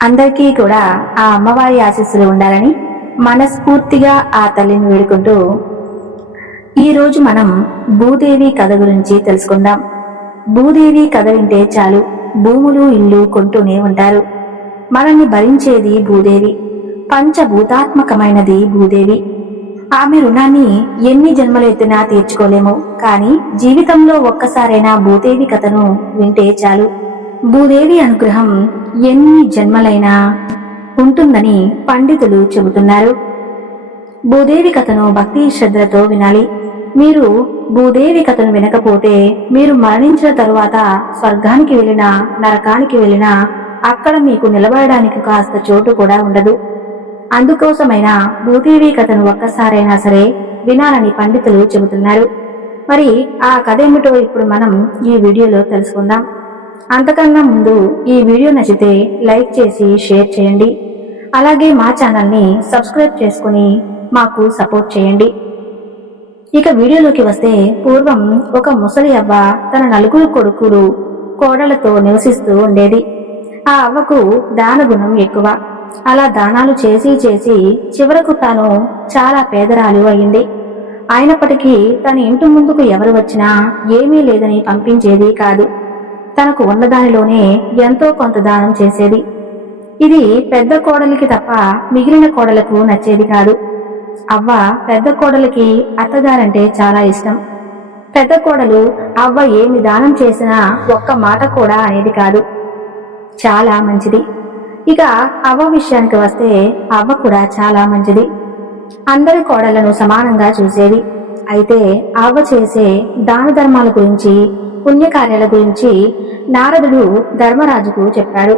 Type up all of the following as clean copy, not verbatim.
అందరికీ కూడా ఆ అమ్మవారి ఆశీస్సులు ఉండాలని మనస్ఫూర్తిగా ఆ తల్లిని వేడుకుంటూ ఈరోజు మనం భూదేవి కథ గురించి తెలుసుకుందాం. భూదేవి కథ వింటే చాలు భూములు ఇల్లు కొంటూనే ఉంటారు. మనల్ని భరించేది భూదేవి, పంచభూతాత్మకమైనది భూదేవి. ఆమె రుణాన్ని ఎన్ని జన్మలెత్తినా తీర్చుకోలేము. కానీ జీవితంలో ఒక్కసారైనా భూదేవి కథను వింటే చాలు. భూదేవి అనుగ్రహం ఎన్ని జన్మలైనా ఉంటుందని పండితులు చెబుతున్నారు. భూదేవి కథను భక్తి శ్రద్ధలతో వినాలి. మీరు భూదేవి కథను వినకపోతే మీరు మరణించిన తరువాత స్వర్గానికి వెళ్ళినా నరకానికి వెళ్ళినా అక్కడ మీకు నిలబడడానికి కాస్త చోటు కూడా ఉండదు. అందుకోసమైనా భూదేవి కథను ఒక్కసారైనా సరే వినాలని పండితులు చెబుతున్నారు. మరి ఆ కథ ఏమిటో ఇప్పుడు మనం ఈ వీడియోలో తెలుసుకుందాం. అంతకన్నా ముందు ఈ వీడియో నచ్చితే లైక్ చేసి షేర్ చేయండి. అలాగే మా ఛానల్ని సబ్స్క్రైబ్ చేసుకుని మాకు సపోర్ట్ చేయండి. ఇక వీడియోలోకి వస్తే, పూర్వం ఒక ముసలి అవ్వ తన నలుగురు కొడుకులు కోడలతో నివసిస్తూ ఉండేది. ఆ అవ్వకు దాన గుణం ఎక్కువ. అలా దానాలు చేసి చేసి చివరకు తాను చాలా పేదరాలు అయింది. అయినప్పటికీ తన ఇంటి ముందుకు ఎవరు వచ్చినా ఏమీ లేదని పంపించేది కాదు. తనకు ఉన్నదానిలోనే ఎంతో కొంత దానం చేసేది. ఇది పెద్ద కోడలికి తప్ప మిగిలిన కోడలకు నచ్చేది కాదు. అవ్వ పెద్ద కోడలికి అత్తగారంటే చాలా ఇష్టం. పెద్ద కోడలు అవ్వ ఏమి దానం చేసినా ఒక్క మాట కూడా అనేది కాదు. చాలా మంచిది. ఇక అవ్వ విషయానికి వస్తే అవ్వ కూడా చాలా మంచిది. అందరి కోడళ్లను సమానంగా చూసేది. అయితే అవ్వ చేసే దాన ధర్మాల గురించి, పుణ్యకార్యాల గురించి నారదుడు ధర్మరాజుకు చెప్పాడు.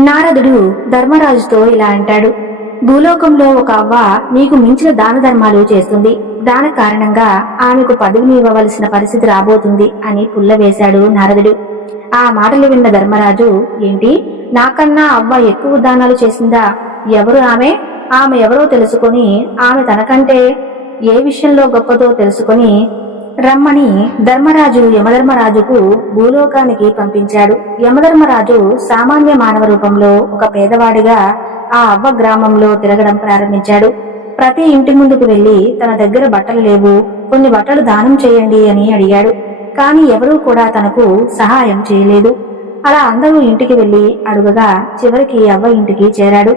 నారదుడు ధర్మరాజుతో ఇలా అంటాడు: భూలోకంలో ఒక అవ్వ నీకు మించిన దాన ధర్మాలు చేస్తుంది. దాని కారణంగా ఆమెకు పదవిని ఇవ్వవలసిన పరిస్థితి రాబోతుంది అని పుల్లవేశాడు నారదుడు. ఆ మాటలు విన్న ధర్మరాజు, ఏంటి, నాకన్నా అవ్వ ఎక్కువ దానాలు చేసిందా? ఎవరు ఆమె? ఆమె ఎవరో తెలుసుకొని ఆమె తనకంటే ఏ విషయంలో గొప్పదో తెలుసుకొని రమ్మని ధర్మరాజు యమధర్మరాజుకు భూలోకానికి పంపించాడు. యమధర్మరాజు సామాన్య మానవ రూపంలో ఒక పేదవాడిగా ఆ అవ్వ గ్రామంలో తిరగడం ప్రారంభించాడు. ప్రతి ఇంటి ముందుకు వెళ్లి తన దగ్గర బట్టలు లేవు, కొన్ని బట్టలు దానం చేయండి అని అడిగాడు. కాని ఎవరూ కూడా తనకు సహాయం చేయలేదు. అలా అందరూ ఇంటికి వెళ్లి అడుగగా చివరికి అవ్వ ఇంటికి చేరాడు.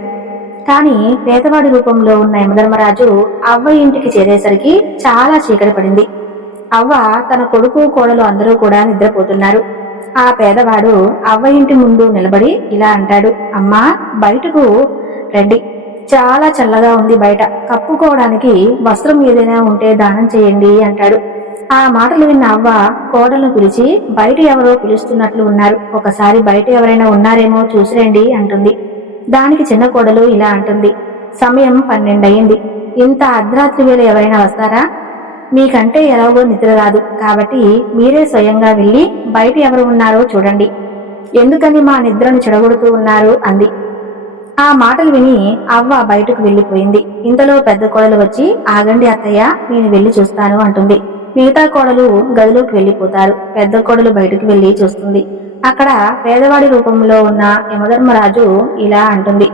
కాని పేదవాడి రూపంలో ఉన్న యమధర్మరాజు అవ్వ ఇంటికి చేరేసరికి చాలా చీకటి పడింది. అవ్వ, తన కొడుకు కోడలు అందరూ కూడా నిద్రపోతున్నారు. ఆ పేదవాడు అవ్వ ఇంటి ముందు నిలబడి ఇలా అంటాడు: అమ్మా, బయటకు రండి, చాలా చల్లగా ఉంది బయట, కప్పుకోవడానికి వస్త్రం ఏదైనా ఉంటే దానం చేయండి అంటాడు. ఆ మాటలు విన్న అవ్వ కోడలను పిలిచి, బయట ఎవరో పిలుస్తున్నట్లు ఉన్నారు, ఒకసారి బయట ఎవరైనా ఉన్నారేమో చూసిరండి అంటుంది. దానికి చిన్న కోడలు ఇలా అంటుంది: సమయం 12 అయింది, ఇంత అర్ధరాత్రి వేళ ఎవరైనా వస్తారా? మీకంటే ఎలాగో నిద్ర రాదు కాబట్టి మీరే స్వయంగా వెళ్లి బయట ఎవరు ఉన్నారో చూడండి, ఎందుకని మా నిద్రను చెడగొడుతూ ఉన్నారు అంది. ఆ మాటలు విని అవ్వ బయటకు వెళ్లిపోయింది. ఇంతలో పెద్ద కోడలు వచ్చి, ఆగండి అత్తయ్య, నేను వెళ్లి చూస్తాను అంటుంది. మిగతా కోడలు గదిలోకి వెళ్లిపోతారు. పెద్ద కోడలు బయటకు వెళ్లి చూస్తుంది. అక్కడ పేదవాడి రూపంలో ఉన్న యమధర్మరాజు ఇలా అంటుంది: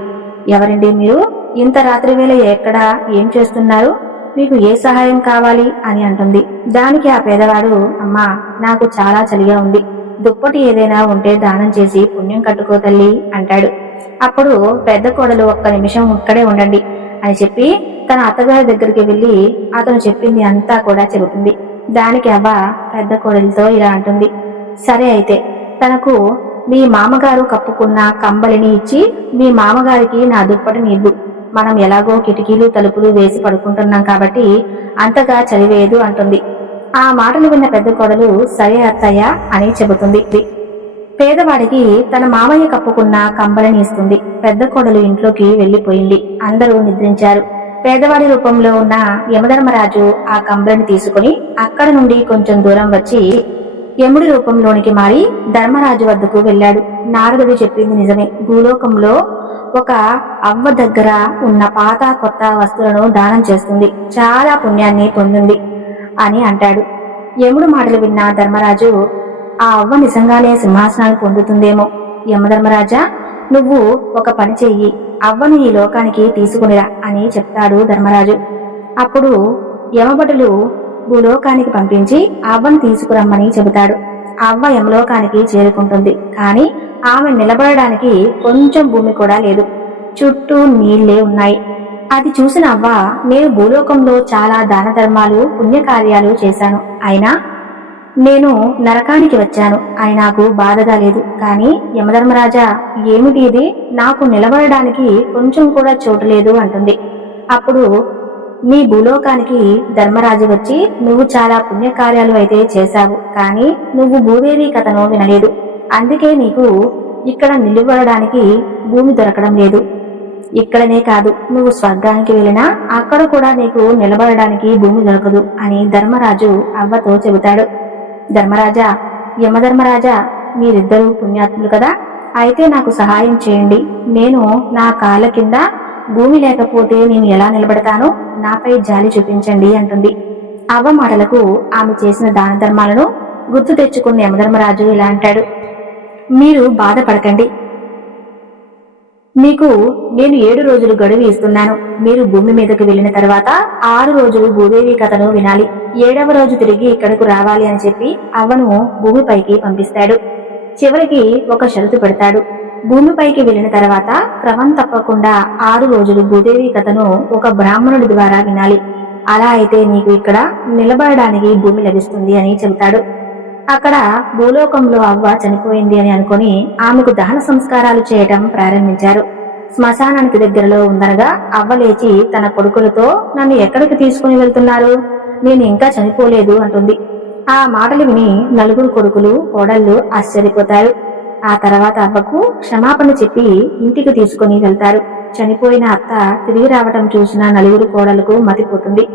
ఎవరండి మీరు? ఇంత రాత్రి వేళ ఎక్కడా ఏం చేస్తున్నారు? మీకు ఏ సహాయం కావాలి అని అంటుంది. దానికి ఆ పేదవాడు, అమ్మా, నాకు చాలా చలిగా ఉంది, దుప్పటి ఏదైనా ఉంటే దానం చేసి పుణ్యం కట్టుకో తల్లి అంటాడు. అప్పుడు పెద్ద కోడలు, ఒక్క నిమిషం ఇక్కడే ఉండండి అని చెప్పి తన అత్తగారి దగ్గరికి వెళ్లి అతను చెప్పింది అంతా కూడా చెబుతుంది. దానికి అవ్వ పెద్ద కోడలితో ఇలా అంటుంది: సరే అయితే తనకు మీ మామగారు కప్పుకున్న కంబలిని ఇచ్చి మీ మామగారికి నా దుప్పటిని ఇవ్వు. మనం ఎలాగో కిటికీలు తలుపులు వేసి పడుకుంటున్నాం కాబట్టి అంతగా చలివేయదు అంటుంది. ఆ మాటలు విన్న పెద్ద కోడలు, సరే అత్తయ్య అని చెబుతుంది. పేదవాడికి తన మామయ్య కప్పుకున్న కంబలిని ఇస్తుంది. పెద్ద కోడలు ఇంట్లోకి వెళ్లిపోయింది. అందరూ నిద్రించారు. పేదవాడి రూపంలో ఉన్న యమధర్మరాజు ఆ కంబలిని తీసుకుని అక్కడ నుండి కొంచెం దూరం వచ్చి యముడి రూపంలోనికి మారి ధర్మరాజు వద్దకు వెళ్ళాడు. నారదుడు చెప్పింది నిజమే. భూలోకంలో ఒక అవ్వ దగ్గర ఉన్న పాత కొత్త వస్తువులను దానం చేస్తుంది, చాలా పుణ్యాన్ని పొందింది అని అంటాడు. యముడు మాటలు విన్న ధర్మరాజు, ఆ అవ్వ నిజంగానే సింహాసనాలు పొందుతుందేమో. యమధర్మరాజా, నువ్వు ఒక పని చెయ్యి, అవ్వను ఈ లోకానికి తీసుకునిరా అని చెప్తాడు ధర్మరాజు. అప్పుడు యమభటులు భూలోకానికి పంపించి అవ్వను తీసుకురమ్మని చెబుతాడు. అవ్వ యమలోకానికి చేరుకుంటుంది. కాని ఆమె నిలబడడానికి కొంచెం భూమి కూడా లేదు. చుట్టూ నీళ్లే ఉన్నాయి. అది చూసిన అవ్వ, నేను భూలోకంలో చాలా దాన ధర్మాలు పుణ్యకార్యాలు చేశాను, అయినా నేను నరకానికి వచ్చాను అని నాకు బాధగా లేదు. కాని యమధర్మరాజా, ఏమిటి ఇది? నాకు నిలబడడానికి కొంచెం కూడా చోటు లేదు అంటుంది. అప్పుడు నీ భూలోకానికి ధర్మరాజు వచ్చి, నువ్వు చాలా పుణ్యకార్యాలు అయితే చేశావు, కానీ నువ్వు భూదేవి కథను వినలేదు. అందుకే నీకు ఇక్కడ నిలబడడానికి భూమి దొరకడం లేదు. ఇక్కడనే కాదు, నువ్వు స్వర్గానికి వెళ్ళినా అక్కడ కూడా నీకు నిలబడడానికి భూమి దొరకదు అని ధర్మరాజు అవ్వతో చెబుతాడు. ధర్మరాజా, యమధర్మరాజా, మీరిద్దరూ పుణ్యాత్ములు కదా, అయితే నాకు సహాయం చేయండి. నేను నా కాళ్ళ కింద భూమి లేకపోతే నేను ఎలా నిలబడతాను? నాపై జాలి చూపించండి అంటుంది. అవ్వ మాటలకు ఆమె చేసిన దాన ధర్మాలను గుర్తు తెచ్చుకున్న యమధర్మరాజు ఇలా అంటాడు. మీరు బాధపడకండి, మీకు నేను 7 రోజులు గడువు ఇస్తున్నాను. మీరు భూమి మీదకు వెళ్లిన తర్వాత 6 రోజులు భూదేవి కథను వినాలి. 7వ రోజు తిరిగి ఇక్కడకు రావాలి అని చెప్పి అవ్వను భూమిపైకి పంపిస్తాడు. చివరికి ఒక షరతు పెడతాడు. భూమిపైకి వెళ్లిన తర్వాత క్రమం తప్పకుండా 6 రోజులు భూదేవి కథను ఒక బ్రాహ్మణుడి ద్వారా వినాలి. అలా అయితే నీకు ఇక్కడ నిలబడడానికి భూమి లభిస్తుంది అని చెబుతాడు. అక్కడ భూలోకంలో అవ్వ చనిపోయింది అని అనుకుని ఆమెకు దహన సంస్కారాలు చేయటం ప్రారంభించారు. శ్మశానానికి దగ్గరలో ఉందనగా అవ్వ లేచి తన కొడుకులతో, నన్ను ఎక్కడికి తీసుకుని వెళ్తున్నారు? నేను ఇంకా చనిపోలేదు అంటుంది. ఆ మాటలు విని 4 కొడుకులు కోడళ్ళు ఆశ్చర్యపోతారు. ఆ తర్వాత అవ్వకు క్షమాపణ చెప్పి ఇంటికి తీసుకుని వెళ్తారు. చనిపోయిన అత్త తిరిగి రావటం చూసిన 4 కోడలకు మతిపోతుంది.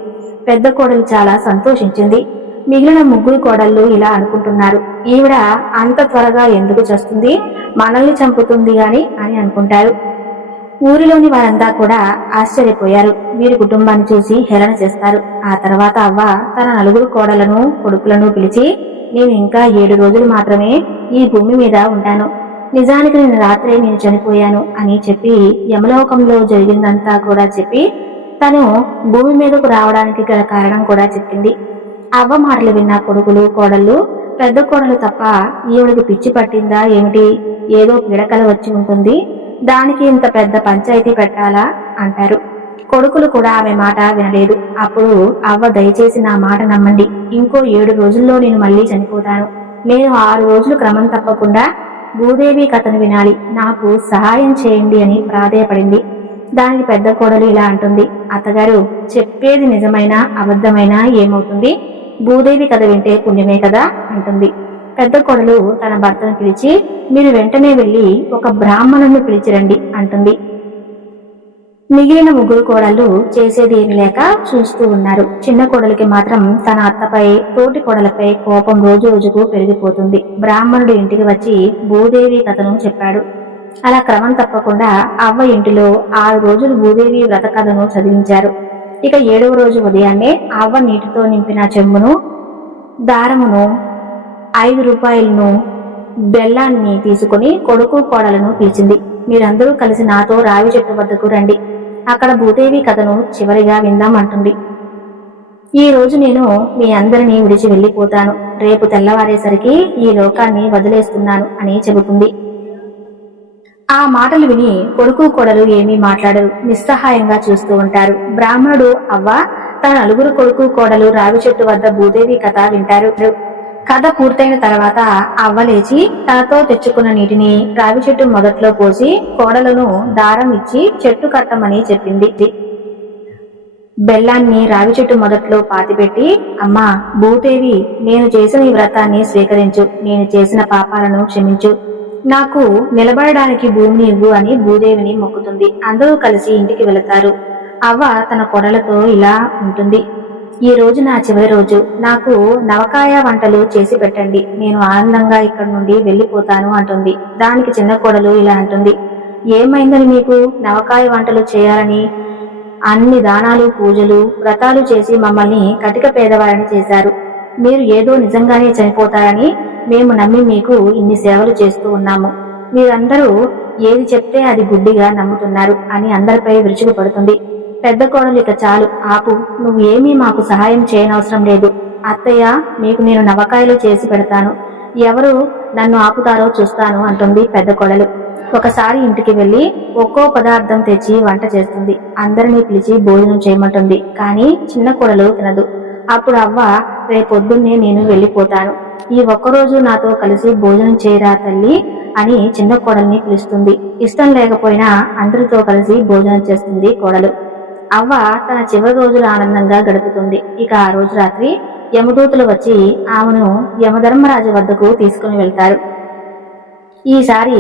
పెద్ద కోడలు చాలా సంతోషించింది. మిగిలిన 3 కోడళ్ళు ఇలా అనుకుంటున్నారు, ఈవిడ అంత త్వరగా ఎందుకు చస్తుంది, మనల్ని చంపుతుంది గాని అని అనుకుంటారు. ఊరిలోని వారంతా కూడా ఆశ్చర్యపోయారు. వీరి కుటుంబాన్ని చూసి హేళన చేస్తారు. ఆ తర్వాత అవ్వ తన 4 కోడలను కొడుకులను పిలిచి, నేను ఇంకా 7 రోజులు మాత్రమే ఈ భూమి మీద ఉంటాను. నిజానికి నేను రాత్రే నేను చనిపోయాను అని చెప్పి యమలోకంలో జరిగిందంతా కూడా చెప్పి తను భూమి మీదకు రావడానికి గల కారణం కూడా చెప్పింది. అవ్వ మాటలు విన్న కొడుకులు కోడళ్ళు, పెద్ద కోడలు తప్ప ఈవిడికి పిచ్చి పట్టిందా ఏమిటి, ఏదో పీడకల వచ్చి ఉంటుంది, దానికి ఇంత పెద్ద పంచాయతీ పెట్టాలా అంటారు. కొడుకులు కూడా ఆమె మాట వినలేదు. అప్పుడు అవ్వ, దయచేసి నా మాట నమ్మండి, ఇంకో 7 రోజుల్లో నేను మళ్ళీ చనిపోతాను. నేను 6 రోజులు క్రమం తప్పకుండా భూదేవి కథను వినాలి, నాకు సహాయం చేయండి అని ప్రాధేయపడింది. దానికి పెద్ద కోడలు ఇలా అంటుంది, అత్తగారు, చెప్పేది నిజమైనా అబద్ధమైనా ఏమవుతుంది? భూదేవి కథ వింటే పుణ్యమే కదా అంటుంది. పెద్ద కోడలు తన భర్తను పిలిచి, మీరు వెంటనే వెళ్లి ఒక బ్రాహ్మణుని పిలిచిరండి అంటుంది. మిగిలిన 3 కోడళ్ళు చేసేది ఏమి లేక చూస్తూ ఉన్నారు. చిన్న కోడలికి మాత్రం తన అత్తపై, తోటి కోడలపై కోపం రోజు రోజుకు పెరిగిపోతుంది. బ్రాహ్మణుడు ఇంటికి వచ్చి భూదేవి కథను చెప్పాడు. అలా క్రమం తప్పకుండా అవ్వ ఇంటిలో 6 రోజులు భూదేవి వ్రత కథను చదివించారు. ఇక 7వ రోజు ఉదయాన్నే అవ్వ నీటితో నింపిన చెంబును, దారమును, 5 రూపాయలను, బెల్లాన్ని తీసుకుని కొడుకు కోడలను పిలిచింది. మీరందరూ కలిసి నాతో రావి చెట్టు వద్దకు రండి, అక్కడ భూదేవి కథను చివరిగా విందాం అంటుంది. ఈ రోజు నేను మీ అందరినీ విడిచి వెళ్లిపోతాను. రేపు తెల్లవారేసరికి ఈ లోకాన్ని వదిలేస్తున్నాను అని చెబుతుంది. ఆ మాటలు విని కొడుకు కోడలు ఏమీ మాట్లాడరు, నిస్సహాయంగా చూస్తూ ఉంటారు. బ్రాహ్మణుడు అవ్వ తన 4 కొడుకు కోడలు రావి చెట్టు వద్ద భూదేవి కథ వింటారు. కథ పూర్తయిన తర్వాత అవ్వ లేచి తనతో తెచ్చుకున్న నీటిని రావి చెట్టు మొదట్లో పోసి కోడలను దారం ఇచ్చి చెట్టు కట్టమని చెప్పింది. బెల్లాన్ని రావి చెట్టు మొదట్లో పాతిపెట్టి, అమ్మా భూదేవి, నేను చేసిన ఈ వ్రతాన్ని స్వీకరించు, నేను చేసిన పాపాలను క్షమించు, నాకు నిలబడడానికి భూమిని ఇవ్వు అని భూదేవిని మొక్కుతుంది. అందరూ కలిసి ఇంటికి వెళతారు. అవ్వ తన కొడలతో ఇలా ఉంటుంది, ఈ రోజు నా చివరి రోజు, నాకు నవకాయ వంటలు చేసి పెట్టండి, నేను ఆనందంగా ఇక్కడి నుండి వెళ్లిపోతాను అంటుంది. దానికి చిన్న కోడలు ఇలా అంటుంది, ఏమైందని మీకు నవకాయ వంటలు చేయాలని? అన్ని దానాలు పూజలు వ్రతాలు చేసి మమ్మల్ని కటిక పేదవారిని చేశారు. మీరు ఏదో నిజంగానే చనిపోతారని మేము నమ్మి మీకు ఇన్ని సేవలు చేస్తూ ఉన్నాము. మీరందరూ ఏది చెప్తే అది గుడ్డిగా నమ్ముతున్నారు అని అందరిపై విరుచుకుపడుతుంది. పెద్ద కోడలు ఇక చాలు ఆపు, నువ్వు ఏమీ మాకు సహాయం చేయనవసరం లేదు. అత్తయ్య, మీకు నేను నవకాయలు చేసి పెడతాను, ఎవరు నన్ను ఆపుతారో చూస్తాను అంటుంది పెద్ద కోడలు. ఒకసారి ఇంటికి వెళ్లి ఒక్కో పదార్థం తెచ్చి వంట చేస్తుంది. అందరినీ పిలిచి భోజనం చేయమంటుంది. కానీ చిన్న కోడలు తినదు. అప్పుడు అవ్వ, రేపొద్దున్నే నేను వెళ్ళిపోతాను, ఈ ఒక్కరోజు నాతో కలిసి భోజనం చేయరా తల్లి అని చిన్న కోడల్ని పిలుస్తుంది. ఇష్టం లేకపోయినా అందరితో కలిసి భోజనం చేస్తుంది కోడలు. అవ్వ తన చివరి రోజులు ఆనందంగా గడుపుతుంది. ఇక ఆ రోజు రాత్రి యమదూతలు వచ్చి ఆమెను యమధర్మరాజు వద్దకు తీసుకుని వెళ్తారు. ఈసారి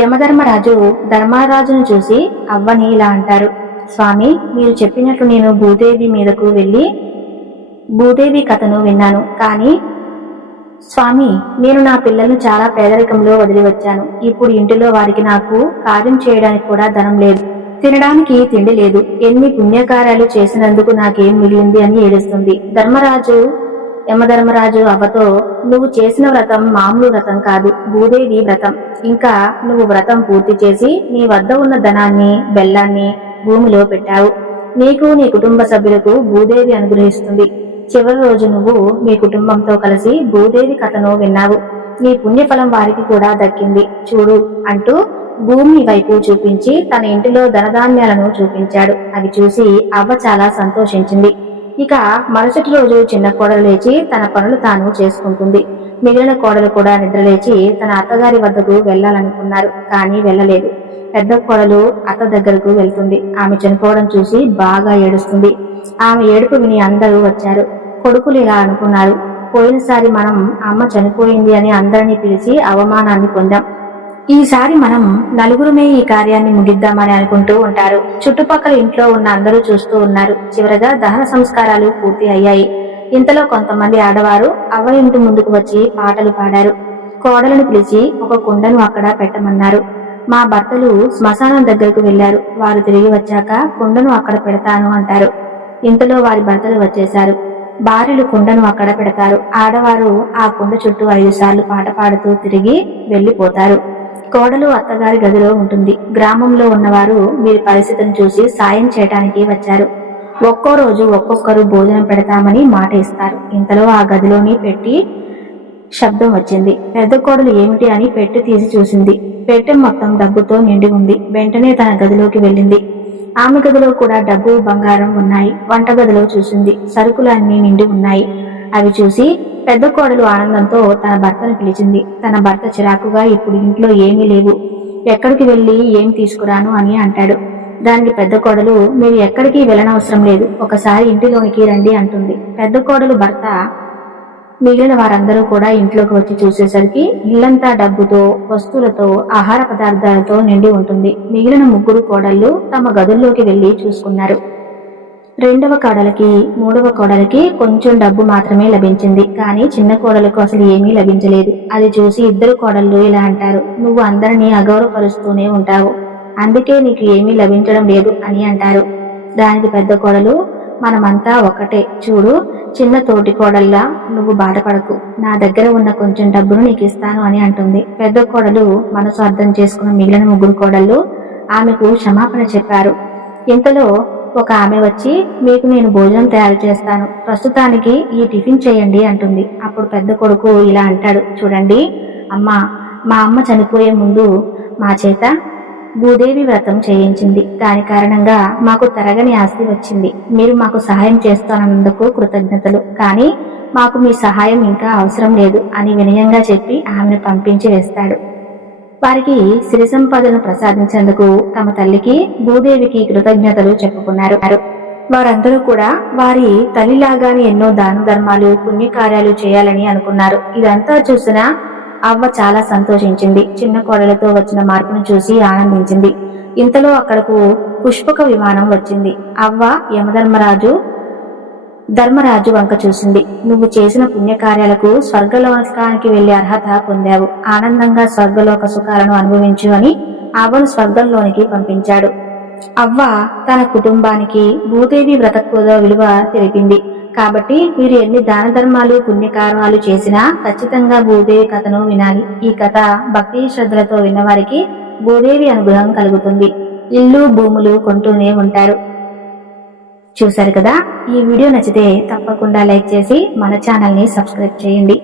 యమధర్మరాజు ధర్మరాజును చూసి అవ్వని ఇలా అంటారు, స్వామి, మీరు చెప్పినట్లు నేను భూదేవి మీదకు వెళ్ళి భూదేవి కథను విన్నాను. కానీ స్వామి, నేను నా పిల్లలను చాలా పేదరికంలో వదిలి వచ్చాను. ఇప్పుడు ఇంటిలో వారికి నాకు కార్యం చేయడానికి కూడా ధనం లేదు, తినడానికి తిండి లేదు. ఎన్ని పుణ్యకార్యాలు చేసినందుకు నాకేం మిగిలింది అని ఏడుస్తుంది. యమధర్మరాజు అవ్వతో, నువ్వు చేసిన వ్రతం మామూలు వ్రతం కాదు, భూదేవి వ్రతం. ఇంకా నువ్వు వ్రతం పూర్తి చేసి నీ వద్ద ఉన్న ధనాన్ని, బెల్లాన్ని భూమిలో పెట్టావు. నీకు నీ కుటుంబ సభ్యులకు భూదేవి అనుగ్రహిస్తుంది. చివరి రోజు నువ్వు మీ కుటుంబంతో కలిసి భూదేవి కథను విన్నావు. నీ పుణ్యఫలం వారికి కూడా దక్కింది చూడు అంటూ భూమి వైపు చూపించి తన ఇంటిలో ధనధాన్యాలను చూపించాడు. అవి చూసి అవ్వ చాలా సంతోషించింది. ఇక మరుసటి రోజు చిన్న కోడలు లేచి తన పనులు తాను చేసుకుంటుంది. మిగిలిన కోడలు కూడా నిద్రలేచి తన అత్తగారి వద్దకు వెళ్లాలనుకున్నారు, కానీ వెళ్ళలేదు. పెద్ద కోడలు అత్త దగ్గరకు వెళ్తుంది. ఆమె చనిపోవడం చూసి బాగా ఏడుస్తుంది. ఆమె ఏడుపు విని అందరూ వచ్చారు. కొడుకులు ఇలా అనుకున్నారు, పోయినసారి మనం అమ్మ చనిపోయింది అని అందరినీ పిలిచి అవమానాన్ని పొందాం, ఈసారి మనం నలుగురుమే ఈ కార్యాన్ని ముగిద్దామని అనుకుంటూ ఉంటారు. చుట్టుపక్కల ఇంట్లో ఉన్న అందరూ చూస్తూ ఉన్నారు. చివరగా దహన సంస్కారాలు పూర్తి అయ్యాయి. ఇంతలో కొంతమంది ఆడవారు అవ్వ ఇంటి ముందుకు వచ్చి పాటలు పాడారు. కోడలను పిలిచి ఒక కుండను అక్కడ పెట్టమన్నారు. మా భర్తలు శ్మశానం దగ్గరకు వెళ్లారు, వారు తిరిగి వచ్చాక కుండను అక్కడ పెడతాను అంటారు. ఇంతలో వారి భర్తలు వచ్చేశారు. భార్యలు కుండను అక్కడ పెడతారు. ఆడవారు ఆ కుండ చుట్టూ 5 సార్లు పాట పాడుతూ తిరిగి వెళ్లిపోతారు. కోడలు అత్తగారి గదిలో ఉంటుంది. గ్రామంలో ఉన్నవారు వీరి పరిస్థితిని చూసి సాయం చేయటానికి వచ్చారు. ఒక్కో రోజు ఒక్కొక్కరు భోజనం పెడతామని మాట ఇస్తారు. ఇంతలో ఆ గదిలోని పెట్టి శబ్దం వచ్చింది. పెద్ద కోడలు ఏమిటి అని పెట్టి తీసి చూసింది. పెట్టె మొత్తం డబ్బుతో నిండి ఉంది. వెంటనే తన గదిలోకి వెళ్ళింది. ఆమె గదిలో కూడా డబ్బు, బంగారం ఉన్నాయి. వంట గదిలో చూసింది. సరుకులన్నీ నిండి ఉన్నాయి. అవి చూసి పెద్ద కోడలు ఆనందంతో తన భర్తను పిలిచింది. తన భర్త చిరాకుగా, ఇప్పుడు ఇంట్లో ఏమీ లేవు, ఎక్కడికి వెళ్ళి ఏం తీసుకురాను అని అంటాడు. దానికి పెద్ద కోడలు, మీరు ఎక్కడికి వెళ్ళనవసరం లేదు, ఒకసారి ఇంటిలోనికి రండి అంటుంది. పెద్ద కోడలు భర్త మిగిలిన వారందరూ కూడా ఇంట్లోకి వచ్చి చూసేసరికి ఇల్లంతా డబ్బుతో, వస్తువులతో, ఆహార పదార్థాలతో నిండి ఉంటుంది. మిగిలిన 3 కోడళ్లు తమ గదుల్లోకి వెళ్లి చూసుకున్నారు. 2వ కోడలికి, 3వ కోడలికి కొంచెం డబ్బు మాత్రమే లభించింది. కానీ చిన్న కోడలకు అసలు ఏమీ లభించలేదు. అది చూసి 2 కోడళ్లు ఇలా అంటారు, నువ్వు అందరినీ అగౌరవపరుస్తూనే ఉంటావు, అందుకే నీకు ఏమీ లభించడం లేదు అని అంటారు. దానికి పెద్ద కోడలు, మనమంతా ఒకటే చూడు, చిన్న తోటి కోడల్లా నువ్వు బాధపడకు, నా దగ్గర ఉన్న కొంచెం డబ్బును నీకు ఇస్తాను అని అంటుంది. పెద్ద కోడలు మనసు అర్థం చేసుకున్న మిగిలిన 3 కోడళ్లు ఆమెకు క్షమాపణ చెప్పారు. ఇంతలో ఒక ఆమె వచ్చి, మీకు నేను భోజనం తయారు చేస్తాను, ప్రస్తుతానికి ఈ టిఫిన్ చేయండి అంటుంది. అప్పుడు పెద్ద కొడుకు ఇలా అంటాడు, చూడండి అమ్మా, మా అమ్మ చనిపోయే ముందు మా చేత భూదేవి వ్రతం చేయించింది. దాని కారణంగా మాకు తరగని ఆస్తి వచ్చింది. మీరు మాకు సహాయం చేస్తానందుకు కృతజ్ఞతలు, కానీ మాకు మీ సహాయం ఇంకా అవసరం లేదు అని వినయంగా చెప్పి ఆమెను పంపించి వేస్తాడు. వారికి సిరి సంపదను ప్రసాదించేందుకు తమ తల్లికి, భూదేవికి కృతజ్ఞతలు చెప్పుకున్నారు. వారందరూ కూడా వారి తల్లిలాగానే ఎన్నో దాన ధర్మాలు, పుణ్యకార్యాలు చేయాలని అనుకున్నారు. ఇదంతా చూసిన అవ్వ చాలా సంతోషించింది. చిన్న కోడలతో వచ్చిన మార్పును చూసి ఆనందించింది. ఇంతలో అక్కడకు పుష్పక విమానం వచ్చింది. అవ్వ ధర్మరాజు వంక చూసింది. నువ్వు చేసిన పుణ్యకార్యాలకు స్వర్గలోకానికి వెళ్లే అర్హత పొందావు, ఆనందంగా స్వర్గలోక సుఖాలను అనుభవించు అని అవ్వను స్వర్గంలోనికి పంపించాడు. అవ్వ తన కుటుంబానికి భూదేవి వ్రతక్కువ విలువ తెలిపింది. కాబట్టి మీరు ఎన్ని దాన ధర్మాలు, పుణ్యకార్యాలు చేసినా ఖచ్చితంగా భూదేవి కథను వినాలి. ఈ కథ భక్తి శ్రద్ధలతో విన్నవారికి భూదేవి అనుగ్రహం కలుగుతుంది. ఇల్లు భూములు కొంటూనే ఉంటారు. చూశారు కదా, ఈ వీడియో నచ్చితే తప్పకుండా లైక్ చేసి మన ఛానల్ ని సబ్స్క్రైబ్ చేయండి.